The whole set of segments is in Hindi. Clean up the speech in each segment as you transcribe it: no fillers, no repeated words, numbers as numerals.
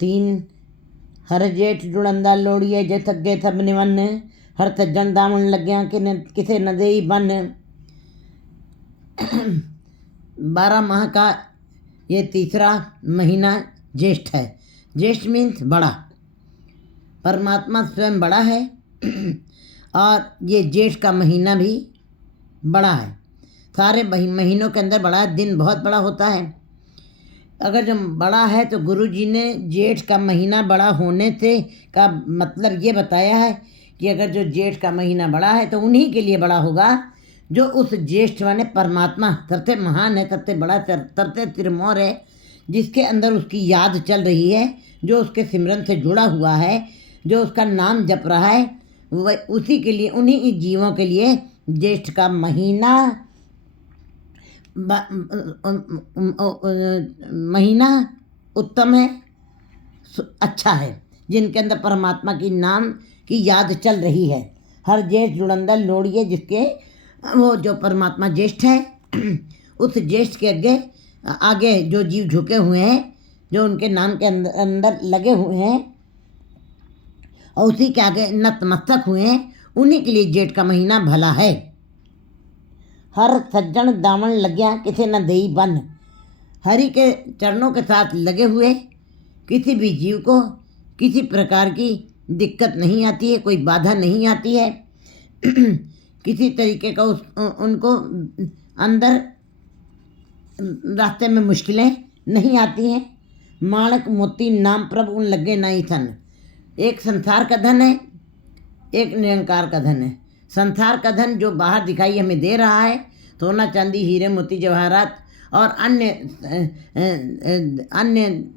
3 हर जेठ जुड़ंदा लोड़िए जे थगे थब निवन, हर थजन दामन लग्या कि किसे न देई बन। 12 माह का ये तीसरा महीना ज्येष्ठ है। ज्येष्ठ मीन्स बड़ा, परमात्मा स्वयं बड़ा है और ये ज्येष्ठ का महीना भी बड़ा है। सारे महीनों के अंदर बड़ा है, दिन बहुत बड़ा होता है। अगर जो बड़ा है तो गुरु जी ने जेठ का महीना बड़ा होने से का मतलब ये बताया है कि अगर जो जेठ का महीना बड़ा है तो उन्हीं के लिए बड़ा होगा जो उस ज्येष्ठ माने परमात्मा सबसे महान है, सबसे बड़ा, सबसे तिरमौर है, जिसके अंदर उसकी याद चल रही है, जो उसके सिमरन से जुड़ा हुआ है, जो उसका नाम जप रहा है, वह उसी के लिए, उन्हीं जीवों के लिए ज्येष्ठ का महीना उत्तम है, अच्छा है, जिनके अंदर परमात्मा की नाम की याद चल रही है। हर ज्येष्ठ जुड़ंदा लोड़िए, जिसके वो जो परमात्मा ज्येष्ठ है उस ज्येष्ठ के आगे जो जीव झुके हुए हैं, जो उनके नाम के अंदर लगे हुए हैं और उसी के आगे नतमस्तक हुए हैं, उन्हीं के लिए जेठ का महीना भला है। हर सज्जन दामन लग्या किसे न देई बन। हरि के चरणों के साथ लगे हुए किसी भी जीव को किसी प्रकार की दिक्कत नहीं आती है, कोई बाधा नहीं आती है किसी तरीके का उनको अंदर रास्ते में मुश्किलें नहीं आती हैं। माणक मोती नाम प्रभु उन लगे नहीं थन। एक संसार का धन है, एक निरंकार का धन है। संसार का धन जो बाहर दिखाई हमें दे रहा है, सोना चांदी हीरे मोती जवाहरात और अन्य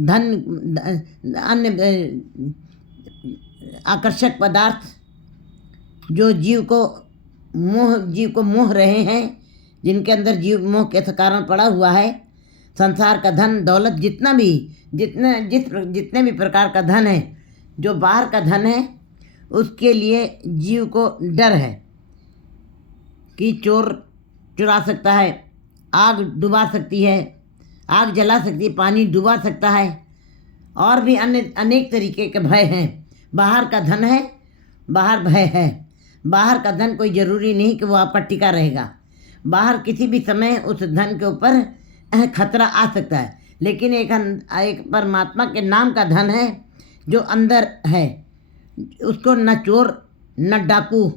धन, अन्य आकर्षक पदार्थ जो जीव को मोह रहे हैं, जिनके अंदर जीव मोह के कारण पड़ा हुआ है। संसार का धन दौलत जितने भी प्रकार का धन है, जो बाहर का धन है, उसके लिए जीव को डर है कि चोर चुरा सकता है, आग डुबा सकती है, आग जला सकती है, पानी डुबा सकता है, और भी अन्य अनेक तरीके के भय हैं। बाहर का धन है, बाहर भय है। बाहर का धन कोई ज़रूरी नहीं कि वो आपका टिका रहेगा। बाहर किसी भी समय उस धन के ऊपर खतरा आ सकता है, लेकिन एक परमात्मा के नाम का धन है जो अंदर है, उसको न चोर न डाकू,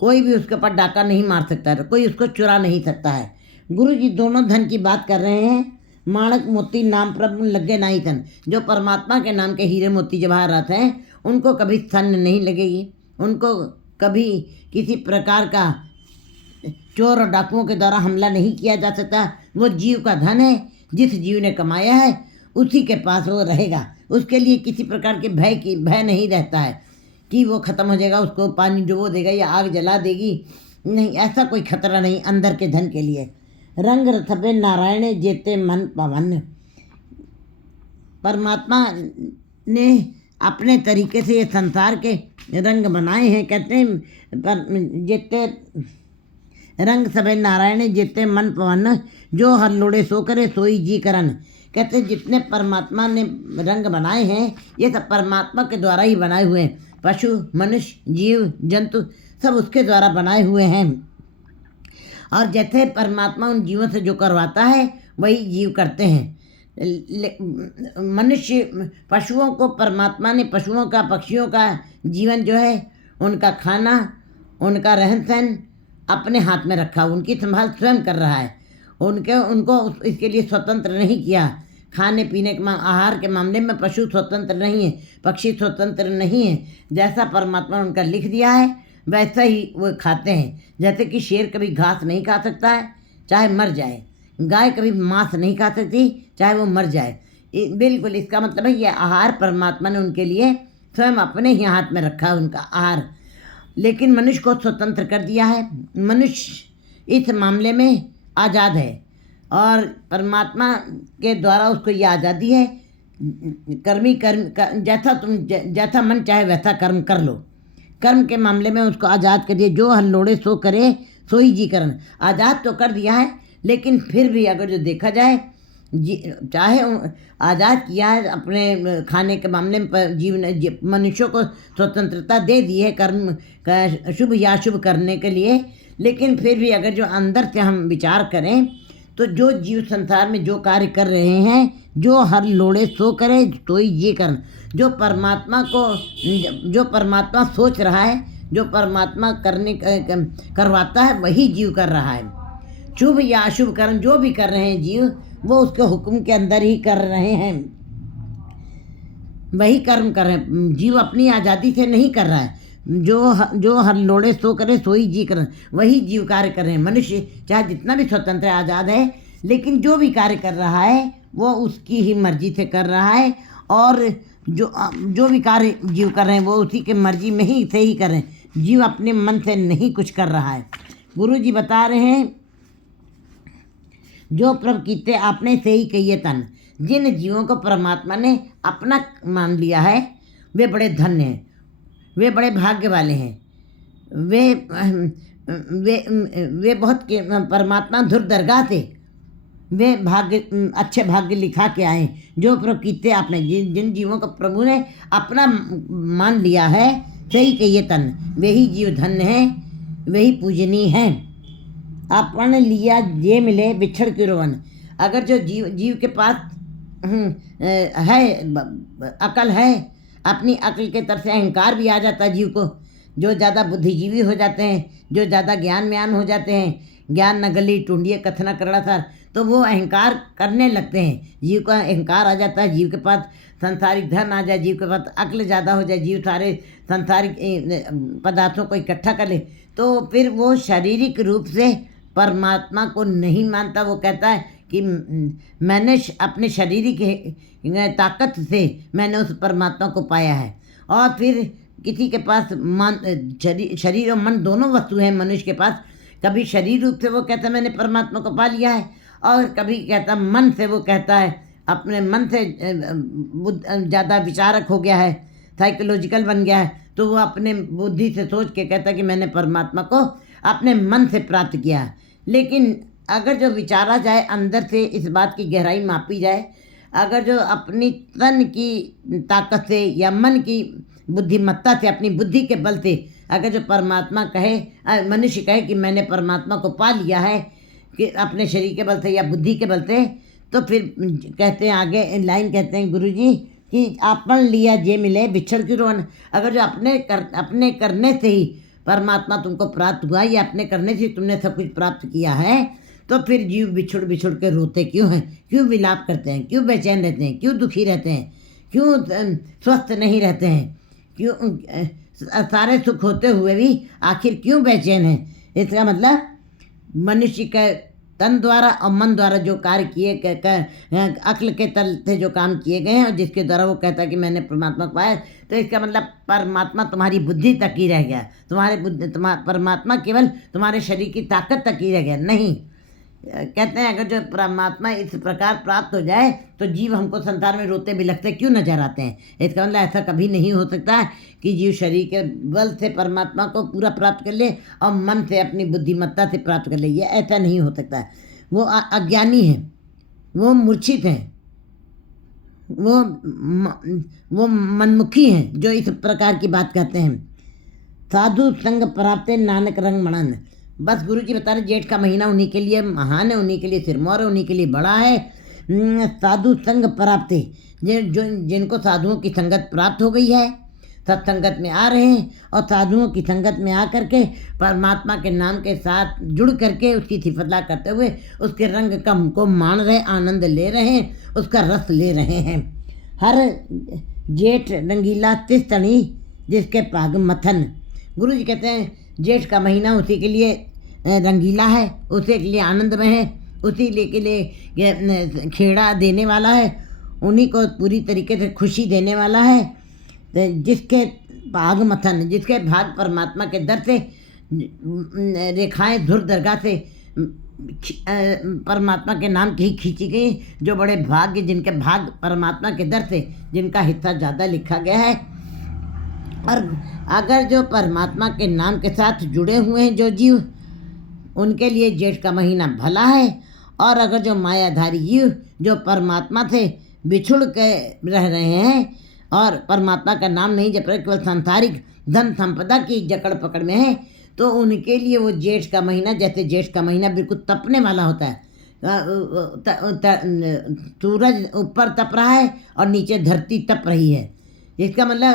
कोई भी उसके ऊपर डाका नहीं मार सकता है, कोई उसको चुरा नहीं सकता है। गुरु जी दोनों धन की बात कर रहे हैं। माणक मोती नाम प्रभु लगे नहीं धन। जो परमात्मा के नाम के हीरे मोती जवाहरात हैं, उनको कभी सन नहीं लगेगी, उनको कभी किसी प्रकार का चोर और डाकुओं के द्वारा हमला नहीं किया जा सकता। वो जीव का धन है, जिस जीव ने कमाया है उसी के पास वो रहेगा। उसके लिए किसी प्रकार के भय नहीं रहता है कि वो ख़त्म हो जाएगा, उसको पानी डुबो देगा या आग जला देगी, नहीं, ऐसा कोई खतरा नहीं अंदर के धन के लिए। रंग रथबे नारायण जेते मन पवन। परमात्मा ने अपने तरीके से ये संसार के रंग बनाए हैं। कहते हैं जेते रंग सबे नारायण जेते मन पवन, जो हर लोड़े सो करे सोई जी करन। कहते हैं जितने परमात्मा ने रंग बनाए हैं, ये सब परमात्मा के द्वारा ही बनाए हुए हैं। पशु मनुष्य जीव जंतु सब उसके द्वारा बनाए हुए हैं। और जैसे परमात्मा उन जीवों से जो करवाता है वही जीव करते हैं। मनुष्य पशुओं को परमात्मा ने, पशुओं का, पक्षियों का जीवन जो है, उनका खाना, उनका रहन सहन अपने हाथ में रखा, उनकी संभाल स्वयं कर रहा है। उनको इसके लिए स्वतंत्र नहीं किया। खाने पीने के आहार के मामले में पशु स्वतंत्र नहीं है, पक्षी स्वतंत्र नहीं है। जैसा परमात्मा ने उनका लिख दिया है वैसा ही वो खाते हैं। जैसे कि शेर कभी घास नहीं खा सकता है चाहे मर जाए, गाय कभी मांस नहीं खा सकती चाहे वो मर जाए। बिल्कुल इसका मतलब है ये आहार परमात्मा ने उनके लिए स्वयं अपने ही हाथ में रखा है उनका आहार। लेकिन मनुष्य को स्वतंत्र कर दिया है। मनुष्य इस मामले में आज़ाद है और परमात्मा के द्वारा उसको ये आज़ादी है। जैसा मन चाहे वैसा कर्म कर लो। कर्म के मामले में उसको आज़ाद कर दिया। जो हल्लोड़े सो करे सोई जी करन। आज़ाद तो कर दिया है, लेकिन फिर भी अगर जो देखा जाए चाहे आज़ाद किया है अपने खाने के मामले में, पर मनुष्यों को स्वतंत्रता दे दी है कर्म का शुभ या अशुभ करने के लिए। लेकिन फिर भी अगर जो अंदर से हम विचार करें तो जो जीव संसार में जो कार्य कर रहे हैं, जो हर लोड़े सो करे तो ही ये कर, जो परमात्मा सोच रहा है, जो परमात्मा करवाता है वही जीव कर रहा है। शुभ या अशुभ कर्म जो भी कर रहे हैं जीव, वो उसके हुक्म के अंदर ही कर रहे हैं, वही कर्म कर रहे हैं। जीव अपनी आज़ादी से नहीं कर रहा है। जो हर लोड़े सो करे सोई जी कर, वही जीव कार्य कर रहे हैं। मनुष्य चाहे जितना भी स्वतंत्र आज़ाद है, लेकिन जो भी कार्य कर रहा है वो उसकी ही मर्जी से कर रहा है, और जो भी कार्य जीव कर रहे हैं वो उसी के मर्जी में ही से ही कर रहे हैं। जीव अपने मन से नहीं कुछ कर रहा है। गुरु जी बता रहे हैं, जो प्रभु कीते आपने से ही कहिए तन। जिन जीवों को परमात्मा ने अपना मान लिया है वे बड़े धन्य हैं, वे बड़े भाग्य वाले हैं। वे बहुत परमात्मा धुर दरगाह से वे अच्छे भाग्य लिखा के आए। जो प्रभु कीते आपने, जिन जीवों को प्रभु ने अपना मान लिया है, सही कहिए तन, वही जीव धन्य हैं, वही पूजनीय हैं। अपन लिया जे मिले बिछड़ के रोवन। अगर जो जीव के पास है अकल है, अपनी अकल के तरफ से अहंकार भी आ जाता है जीव को। जो ज़्यादा बुद्धिजीवी हो जाते हैं, जो ज़्यादा ज्ञान हो जाते हैं, ज्ञान न गली टूंडिए कथना करड़ा सर, तो वो अहंकार करने लगते हैं। जीव का अहंकार आ जाता है, जीव के पास संसारिक धन आ जाए, जीव के पास अक्ल ज़्यादा हो जाए, जीव सारे संसारिक पदार्थों को इकट्ठा कर ले, तो फिर वो शारीरिक रूप से परमात्मा को नहीं मानता। वो कहता है कि मैंने अपने शारीरिक ताकत से मैंने उस परमात्मा को पाया है। और फिर किसी के पास शरीर और मन दोनों वस्तु हैं मनुष्य के पास। कभी शरीर रूप से वो कहता है मैंने परमात्मा को पा लिया है, और कभी कहता मन से वो कहता है अपने मन से ज़्यादा विचारक हो गया है, साइकोलॉजिकल बन गया है, तो वो अपने बुद्धि से सोच के कहता है कि मैंने परमात्मा को अपने मन से प्राप्त किया है। लेकिन अगर जो विचारा जाए अंदर से, इस बात की गहराई मापी जाए, अगर जो अपनी तन की ताकत से या मन की बुद्धिमत्ता से, अपनी बुद्धि के बल से अगर जो परमात्मा कहे, मनुष्य कहे कि मैंने परमात्मा को पा लिया है कि अपने शरीर के बल से या बुद्धि के बल से, तो फिर कहते हैं आगे लाइन कहते हैं गुरु जी कि आपन लिया जे मिले बिछड़ की रोन। अगर जो अपने करने से ही परमात्मा तुमको प्राप्त हुआ, या अपने करने से तुमने सब कुछ प्राप्त किया है, तो फिर जीव बिछुड़ के रोते क्यों हैं, क्यों विलाप करते हैं, क्यों बेचैन रहते हैं, क्यों दुखी रहते हैं, क्यों स्वस्थ नहीं रहते हैं, क्यों सारे सुख होते हुए भी आखिर क्यों बेचैन हैं। इसका मतलब मनुष्य के तन द्वारा और मन द्वारा जो कार्य किए अक्ल के तल से जो काम किए गए हैं, और जिसके द्वारा वो कहता है कि मैंने परमात्मा को पाया, तो इसका मतलब परमात्मा तुम्हारी बुद्धि तक ही रह गया, परमात्मा केवल तुम्हारे शरीर की ताकत तक ही रह गया। नहीं, कहते हैं अगर जो परमात्मा इस प्रकार प्राप्त हो जाए तो जीव हमको संसार में रोते बिलखते क्यों नजर आते हैं। इसका मतलब ऐसा कभी नहीं हो सकता कि जीव शरीर के बल से परमात्मा को पूरा प्राप्त कर ले और मन से अपनी बुद्धिमत्ता से प्राप्त कर ले, ये ऐसा नहीं हो सकता। वो अज्ञानी हैं, वो मूर्छित हैं, वो मनमुखी हैं जो इस प्रकार की बात कहते हैं। साधु संग प्राप्त नानक रंग मनन। बस गुरु जी बता रहे जेठ का महीना उन्हीं के लिए महान है, उन्हीं के लिए सिरमौर है, उन्हीं के लिए बड़ा है। साधु संग प्राप्त, जिनको साधुओं की संगत प्राप्त हो गई है, सत्संगत में आ रहे हैं और साधुओं की संगत में आकर के परमात्मा के नाम के साथ जुड़ करके उसकी सिफतला करते हुए उसके रंग को मान रहे, आनंद ले रहे हैं, उसका रस ले रहे हैं। हर जेठ रंगीला तिस तणी जिसके पाग मथन। गुरु जी कहते हैं जेठ का महीना उसी के लिए रंगीला है, उसी के लिए आनंदमय है, उसी के लिए खेड़ा देने वाला है, उन्हीं को पूरी तरीके से खुशी देने वाला है। जिसके भाग मथन, जिसके भाग परमात्मा के दर से रेखाएं धुर दरगाह से परमात्मा के नाम की ही खींची गई, जो बड़े भाग्य जिनके भाग परमात्मा के दर से जिनका हिस्सा ज़्यादा लिखा गया है। और अगर जो परमात्मा के नाम के साथ जुड़े हुए हैं जो जीव, उनके लिए जेठ का महीना भला है। और अगर जो मायाधारी जीव जो परमात्मा से बिछुड़ के रह रहे हैं और परमात्मा का नाम नहीं जप रहे, केवल सांसारिक धन संपदा की जकड़ पकड़ में है, तो उनके लिए वो जेठ का महीना, जैसे जेठ का महीना बिल्कुल तपने वाला होता है, सूरज ऊपर तप रहा है और नीचे धरती तप रही है। इसका मतलब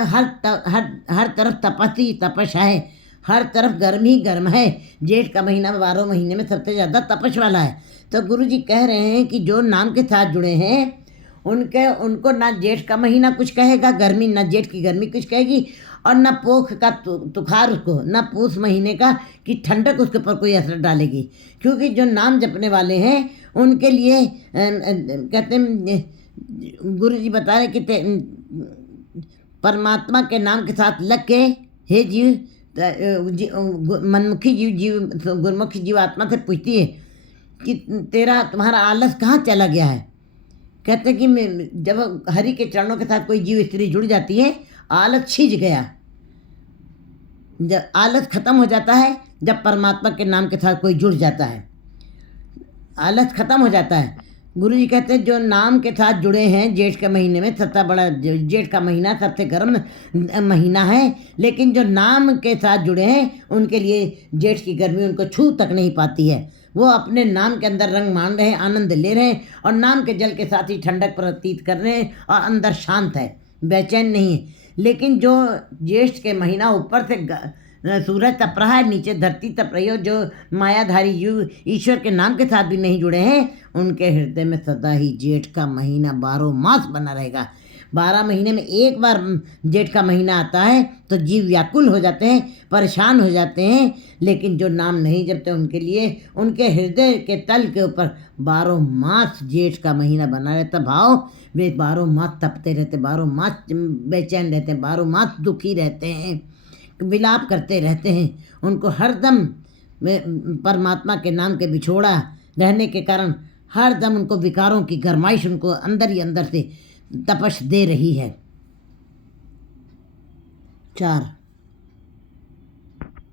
हर तरफ तपस तपश है, हर तरफ गर्म ही गर्म है। जेठ का महीना 12 महीने में सबसे ज़्यादा तपश वाला है। तो गुरु जी कह रहे हैं कि जो नाम के साथ जुड़े हैं उनको ना जेठ का महीना कुछ कहेगा गर्मी, ना जेठ की गर्मी कुछ कहेगी, और न पोख का तुखार उसको, न पूस महीने का कि ठंडक उसके ऊपर कोई असर डालेगी। क्योंकि जो नाम जपने वाले हैं उनके लिए कहते हैं गुरु जी बता रहे कि परमात्मा के नाम के साथ लग के हे जीव, मनमुखी गुरमुखी जीव आत्मा से पूछती है कि तुम्हारा आलस कहाँ चला गया है। कहते कि जब हरि के चरणों के साथ कोई जीव स्त्री जुड़ जाती है, आलस छिज गया। जब आलस खत्म हो जाता है जब परमात्मा के नाम के साथ कोई जुड़ जाता है, आलस खत्म हो जाता है। गुरु जी कहते हैं जो नाम के साथ जुड़े हैं जेठ के महीने में, सबसे बड़ा जेठ का महीना सबसे गर्म महीना है, लेकिन जो नाम के साथ जुड़े हैं उनके लिए जेठ की गर्मी उनको छू तक नहीं पाती है। वो अपने नाम के अंदर रंग मान रहे हैं, आनंद ले रहे हैं और नाम के जल के साथ ही ठंडक प्रतीत कर रहे हैं और अंदर शांत है, बेचैन नहीं है। लेकिन जो ज्येष्ठ के महीना ऊपर से सूरज तप रहा है, नीचे धरती तप रही है, जो मायाधारी जीव ईश्वर के नाम के साथ भी नहीं जुड़े हैं, उनके हृदय में सदा ही जेठ का महीना 12 मास बना रहेगा। 12 महीने में एक बार जेठ का महीना आता है तो जीव व्याकुल हो जाते हैं, परेशान हो जाते हैं। लेकिन जो नाम नहीं जपते उनके लिए उनके हृदय के तल के ऊपर 12 मास जेठ का महीना बना रहता भाव। वे 12 मास तपते रहते, 12 मास बेचैन रहते हैं, 12 मास दुखी रहते हैं, विलाप करते रहते हैं। उनको हरदम परमात्मा के नाम के बिछोड़ा रहने के कारण हरदम उनको विकारों की गरमाइश उनको अंदर ही अंदर से तपश दे रही है। 4